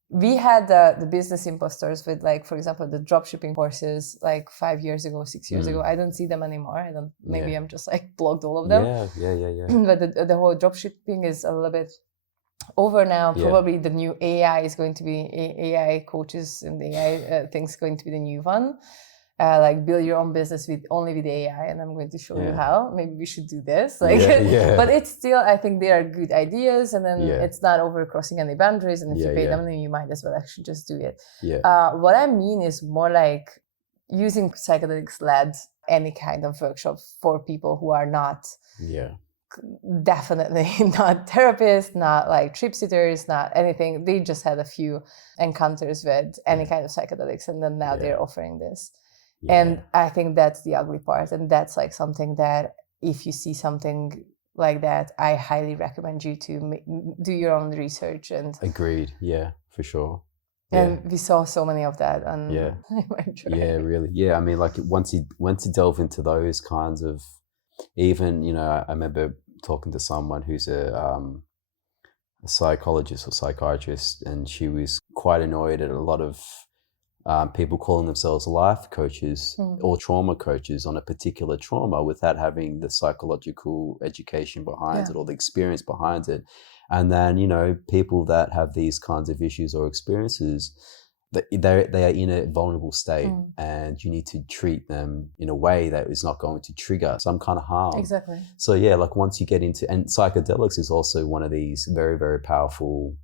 we had the business imposters with, like, for example, the dropshipping courses like 5 years ago, 6 years ago. I don't see them anymore. I don't, maybe I'm just like blocked all of them. Yeah. But the whole dropshipping is a little bit over now. Probably the new AI is going to be AI coaches, and the AI thing's going to be the new one. Like, build your own business only with AI, and I'm going to show you how. Maybe we should do this. Like, but it's still, I think they are good ideas, and then it's not over crossing any boundaries. And if you pay them, then you might as well actually just do it. What I mean is more like using psychedelics led any kind of workshop for people who are not definitely not therapists, not like trip sitters, not anything. They just had a few encounters with any kind of psychedelics, and then now they're offering this. And I think that's the ugly part. And that's like something that if you see something like that, I highly recommend you to do your own research. And agreed. Yeah, for sure. And we saw so many of that. And really. Yeah. I mean, like once you delve into those kinds of, even, you know, I remember talking to someone who's a psychologist or psychiatrist, and she was quite annoyed at a lot of people calling themselves life coaches or trauma coaches on a particular trauma without having the psychological education behind it or the experience behind it. And then, you know, people that have these kinds of issues or experiences, they are in a vulnerable state, and you need to treat them in a way that is not going to trigger some kind of harm. Exactly. So like once you get into, and psychedelics is also one of these very, very powerful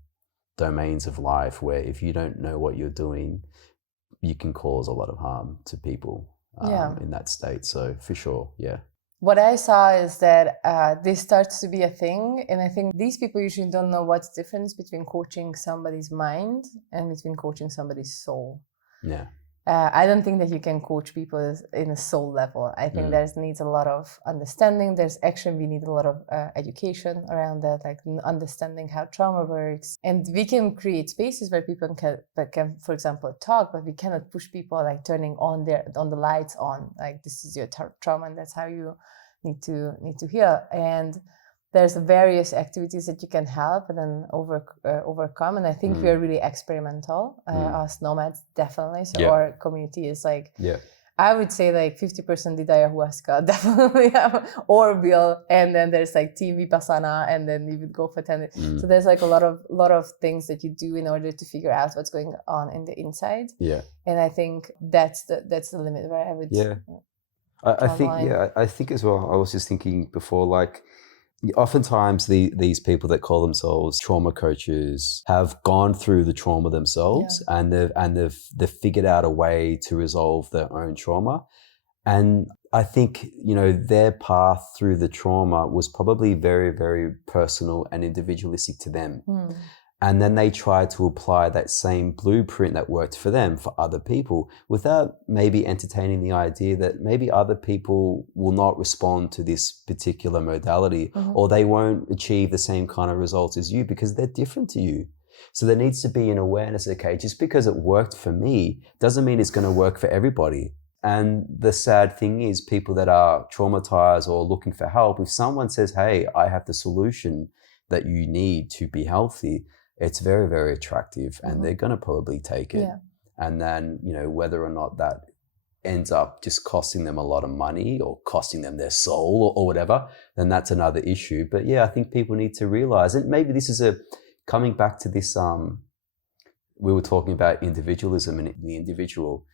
domains of life where if you don't know what you're doing, you can cause a lot of harm to people in that state. So for sure, What I saw is that this starts to be a thing, and I think these people usually don't know what's the difference between coaching somebody's mind and between coaching somebody's soul. I don't think that you can coach people in a soul level. I think there needs a lot of understanding. We need a lot of education around that, like understanding how trauma works. And we can create spaces where people can, for example, talk, but we cannot push people like turning on the lights on. Like, this is your trauma, and that's how you need to heal. And there's various activities that you can help and then overcome. And I think we are really experimental, us Nomads, definitely. So our community is like, I would say like 50% did ayahuasca, definitely have, or will. And then there's like team Vipassana, and then you would go for 10 days. So there's like a lot of things that you do in order to figure out what's going on in the inside. And I think that's the limit where I would. I think as well, I was just thinking before, like, oftentimes these people that call themselves trauma coaches have gone through the trauma themselves, and they've figured out a way to resolve their own trauma. And I think, you know, their path through the trauma was probably very, very personal and individualistic to them. And then they try to apply that same blueprint that worked for them for other people without maybe entertaining the idea that maybe other people will not respond to this particular modality, or they won't achieve the same kind of results as you because they're different to you. So there needs to be an awareness, okay, just because it worked for me doesn't mean it's going to work for everybody. And the sad thing is, people that are traumatized or looking for help, if someone says, hey, I have the solution that you need to be healthy, it's very, very attractive, and they're going to probably take it. And then, you know, whether or not that ends up just costing them a lot of money or costing them their soul or whatever, then that's another issue. But I think people need to realize, and maybe this is coming back to this, we were talking about individualism and the individual.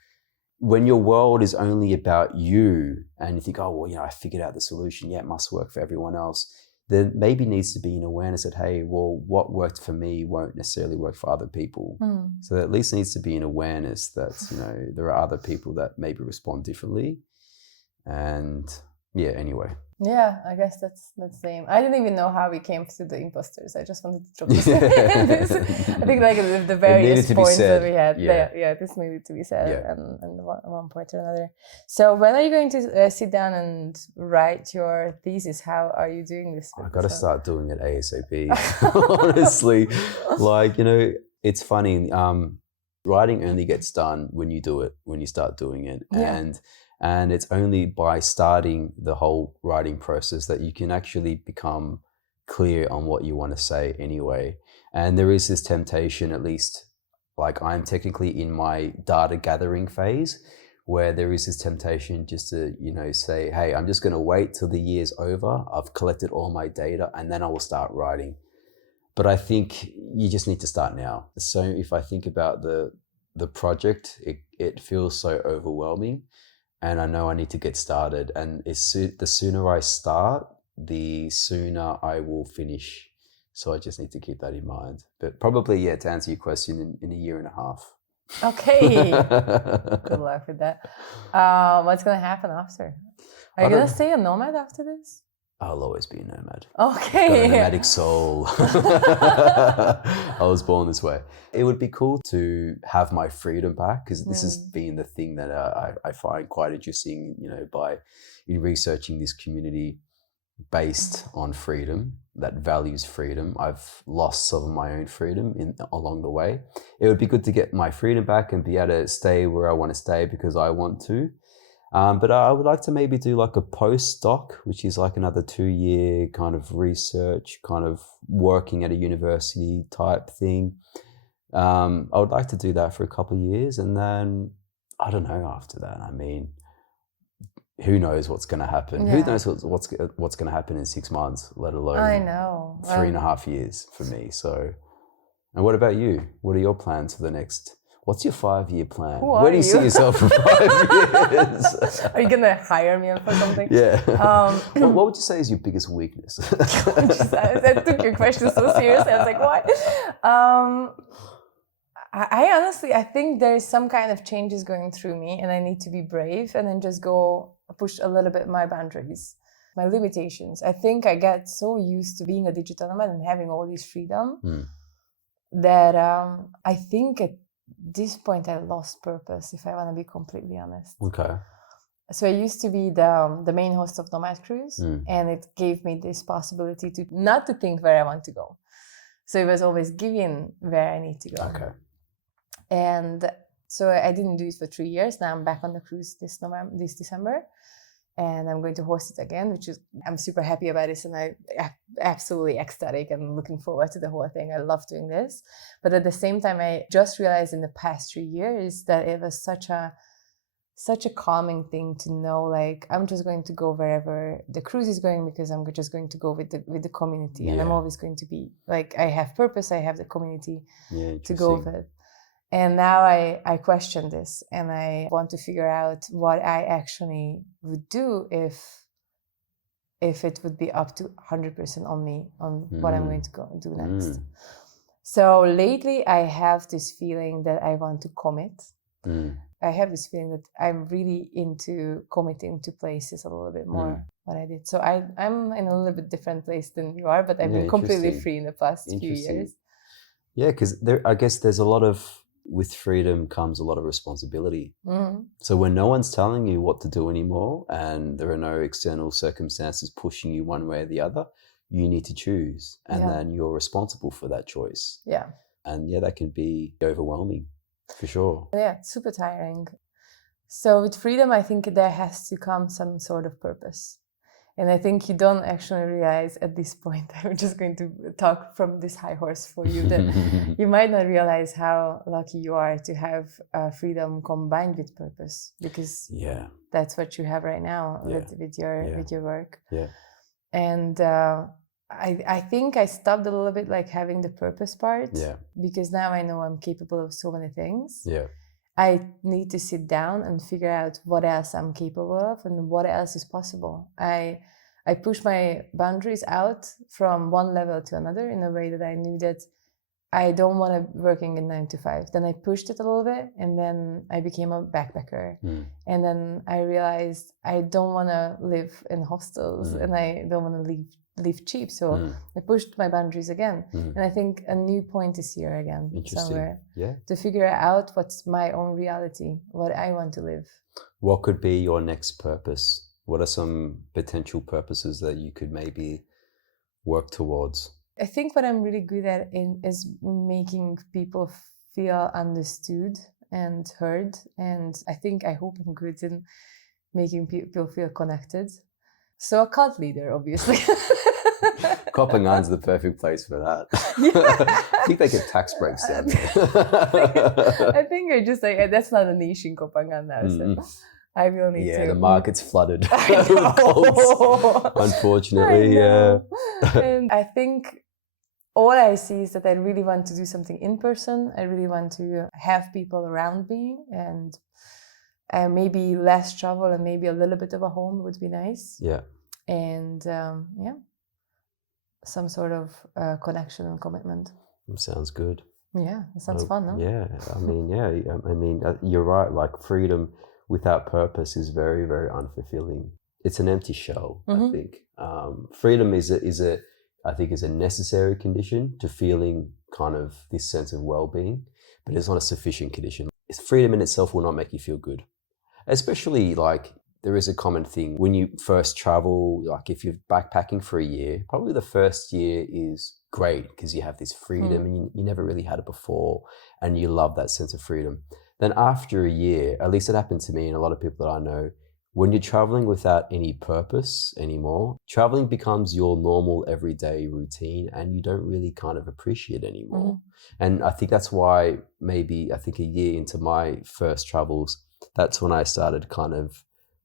When your world is only about you and you think, oh, well, you know, I figured out the solution. It must work for everyone else. There maybe needs to be an awareness that, hey, well, what worked for me won't necessarily work for other people. So there at least needs to be an awareness that, you know, there are other people that maybe respond differently. And yeah, anyway. Yeah, I guess that's the same. I didn't even know how we came to the imposters. I just wanted to drop this. I think like the various points that we had. Yeah, this needed to be said, and one point or another. So when are you going to sit down and write your thesis? How are you doing this? I got to start doing it ASAP. Honestly, like, you know, it's funny. Writing only gets done when you do it, when you start doing it, and it's only by starting the whole writing process that you can actually become clear on what you want to say anyway. And there is this temptation, at least like I'm technically in my data gathering phase, where there is this temptation just to, you know, say, hey, I'm just going to wait till the year's over. I've collected all my data and then I will start writing. But I think you just need to start now. So if I think about the project, it feels so overwhelming. And I know I need to get started. And the sooner I start, the sooner I will finish. So I just need to keep that in mind. But probably, to answer your question, in a year and a half. Okay. Good luck with that. What's going to happen after? Are you going to stay a nomad after this? I'll always be a nomad. Okay. Got a nomadic soul. I was born this way. It would be cool to have my freedom back, because this has been the thing that I find quite interesting, you know, in researching this community based on freedom, that values freedom. I've lost some of my own freedom along the way. It would be good to get my freedom back and be able to stay where I want to stay because I want to. But I would like to maybe do like a postdoc, which is like another 2-year kind of research, kind of working at a university type thing. I would like to do that for a couple of years, and then I don't know after that. I mean, who knows what's going to happen? Who knows what's going to happen in 6 months, let alone 3.5 years for me. So, and what about you? What are your plans for the next? What's your 5-year plan? Where do you see yourself in 5 years? Are you going to hire me for something? Yeah. What would you say is your biggest weakness? I took your question so seriously. I was like, what? I honestly, I think there is some kind of changes going through me, and I need to be brave and then just go push a little bit my boundaries, my limitations. I think I get so used to being a digital nomad and having all this freedom that I think at this point I lost purpose, if I want to be completely honest. Okay. So I used to be the main host of Nomad Cruise, and it gave me this possibility to not to think where I want to go. So it was always given where I need to go. Okay. And so I didn't do it for 3 years. Now I'm back on the cruise this December, and I'm going to host it again, which is, I'm super happy about this, and I'm absolutely ecstatic and looking forward to the whole thing. I love doing this. But at the same time, I just realized in the past 3 years that it was such a calming thing to know, like, I'm just going to go wherever the cruise is going, because I'm just going to go with the community. And I'm always going to be like, I have purpose, I have the community to go with. And now I question this, and I want to figure out what I actually would do if it would be up to 100% on me, on what I'm going to go and do next. So lately I have this feeling that I want to commit. I have this feeling that I'm really into committing to places a little bit more what I did. So I'm in a little bit different place than you are, but I've been completely free in the past few years. Yeah, because I guess there's a lot of, with freedom comes a lot of responsibility. So when no one's telling you what to do anymore, and there are no external circumstances pushing you one way or the other, you need to choose, and then you're responsible for that choice. Yeah. And that can be overwhelming, for sure. Yeah, super tiring. So with freedom, I think there has to come some sort of purpose. And I think you don't actually realize at this point, I'm just going to talk from this high horse for you, that you might not realize how lucky you are to have freedom combined with purpose, because that's what you have right now with your work. Yeah. And I think I stopped a little bit like having the purpose part, because now I know I'm capable of so many things. Yeah. I need to sit down and figure out what else I'm capable of and what else is possible. I push my boundaries out from one level to another in a way that I knew that I don't want to working in 9 to 5. Then I pushed it a little bit, and then I became a backpacker. And then I realized I don't want to live in hostels, and I don't want to live cheap. So I pushed my boundaries again. And I think a new point is here again somewhere. To figure out what's my own reality, what I want to live. What could be your next purpose? What are some potential purposes that you could maybe work towards? I think what I'm really good at is making people feel understood and heard. And I hope I'm good in making people feel connected. So a cult leader, obviously. Copenhagen's the perfect place for that. I think they get tax breaks down there. I think I just like, that's not a niche in Copenhagen now. So I will need to. Yeah, the market's flooded with cults, unfortunately. And I think all I see is that I really want to do something in person. I really want to have people around me, and maybe less travel and maybe a little bit of a home would be nice. Yeah. And some sort of connection and commitment. Sounds good. Yeah, it sounds fun, no? Yeah, I mean, you're right. Like freedom without purpose is very, very unfulfilling. It's an empty shell, I think. Freedom is a necessary condition to feeling kind of this sense of well-being, but it's not a sufficient condition. Freedom in itself will not make you feel good. Especially like there is a common thing when you first travel, like if you're backpacking for a year, probably the first year is great because you have this freedom and you never really had it before and you love that sense of freedom. Then after a year, at least it happened to me and a lot of people that I know, when you're traveling without any purpose anymore, traveling becomes your normal everyday routine and you don't really kind of appreciate it anymore. And I think that's why maybe I think a year into my first travels, that's when I started kind of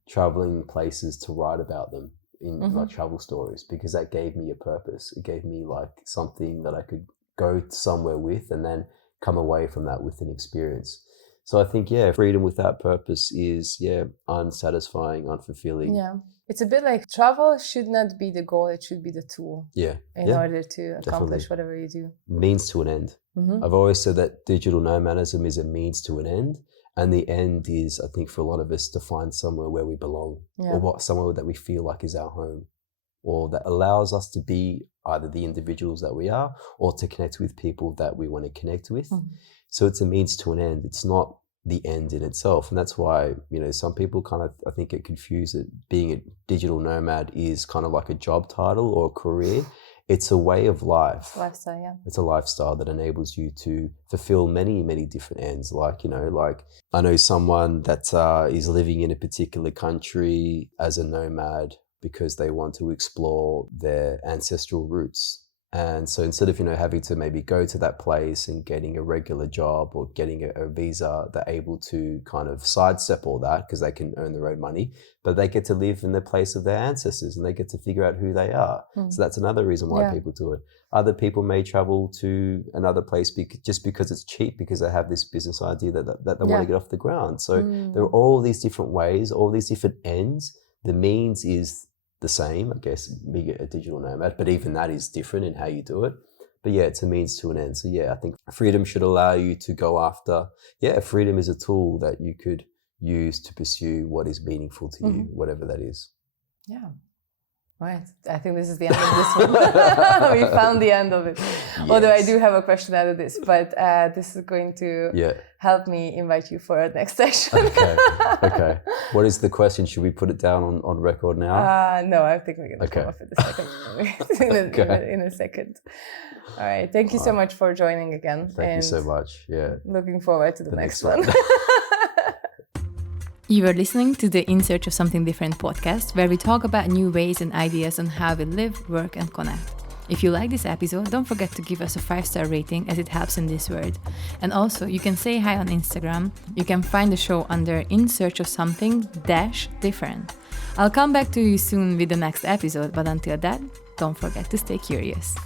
traveling places to write about them in like travel stories, because that gave me a purpose. It gave me like something that I could go somewhere with and then come away from that with an experience. So I think, freedom without purpose is, unsatisfying, unfulfilling. Yeah. It's a bit like travel should not be the goal. It should be the tool. Yeah. In order to accomplish whatever you do. Means to an end. I've always said that digital nomadism is a means to an end. And the end is, I think, for a lot of us to find somewhere where we belong or somewhere that we feel like is our home, or that allows us to be either the individuals that we are or to connect with people that we want to connect with. So it's a means to an end. It's not the end in itself. And that's why, some people kind of, I think, get confused that being a digital nomad is kind of like a job title or a career. It's a way of life. Lifestyle, yeah. It's a lifestyle that enables you to fulfill many, many different ends. Like, I know someone that is living in a particular country as a nomad because they want to explore their ancestral roots. And so instead of, having to maybe go to that place and getting a regular job or getting a visa, they're able to kind of sidestep all that because they can earn their own money, but they get to live in the place of their ancestors and they get to figure out who they are. So that's another reason why people do it. Other people may travel to another place just because it's cheap, because they have this business idea that they want to get off the ground. So there are all these different ways, all these different ends. The means is the same, I guess, being a digital nomad, but even that is different in how you do it. But it's a means to an end. So I think freedom should allow you to go after, freedom is a tool that you could use to pursue what is meaningful to you, whatever that is. Yeah. Right. I think this is the end of this one. We found the end of it. Yes. Although I do have a question out of this, but this is going to help me invite you for a next session. Okay. What is the question? Should we put it down on record now? No, I think we're going to come off it in a second. All right. Thank you so much for joining again. Thank you so much. Yeah. Looking forward to the next one. You are listening to the In Search of Something Different podcast, where we talk about new ways and ideas on how we live, work, and connect. If you like this episode, don't forget to give us a 5-star rating, as it helps in this word. And also, you can say hi on Instagram. You can find the show under In Search of Something-Different. I'll come back to you soon with the next episode, but until that, don't forget to stay curious.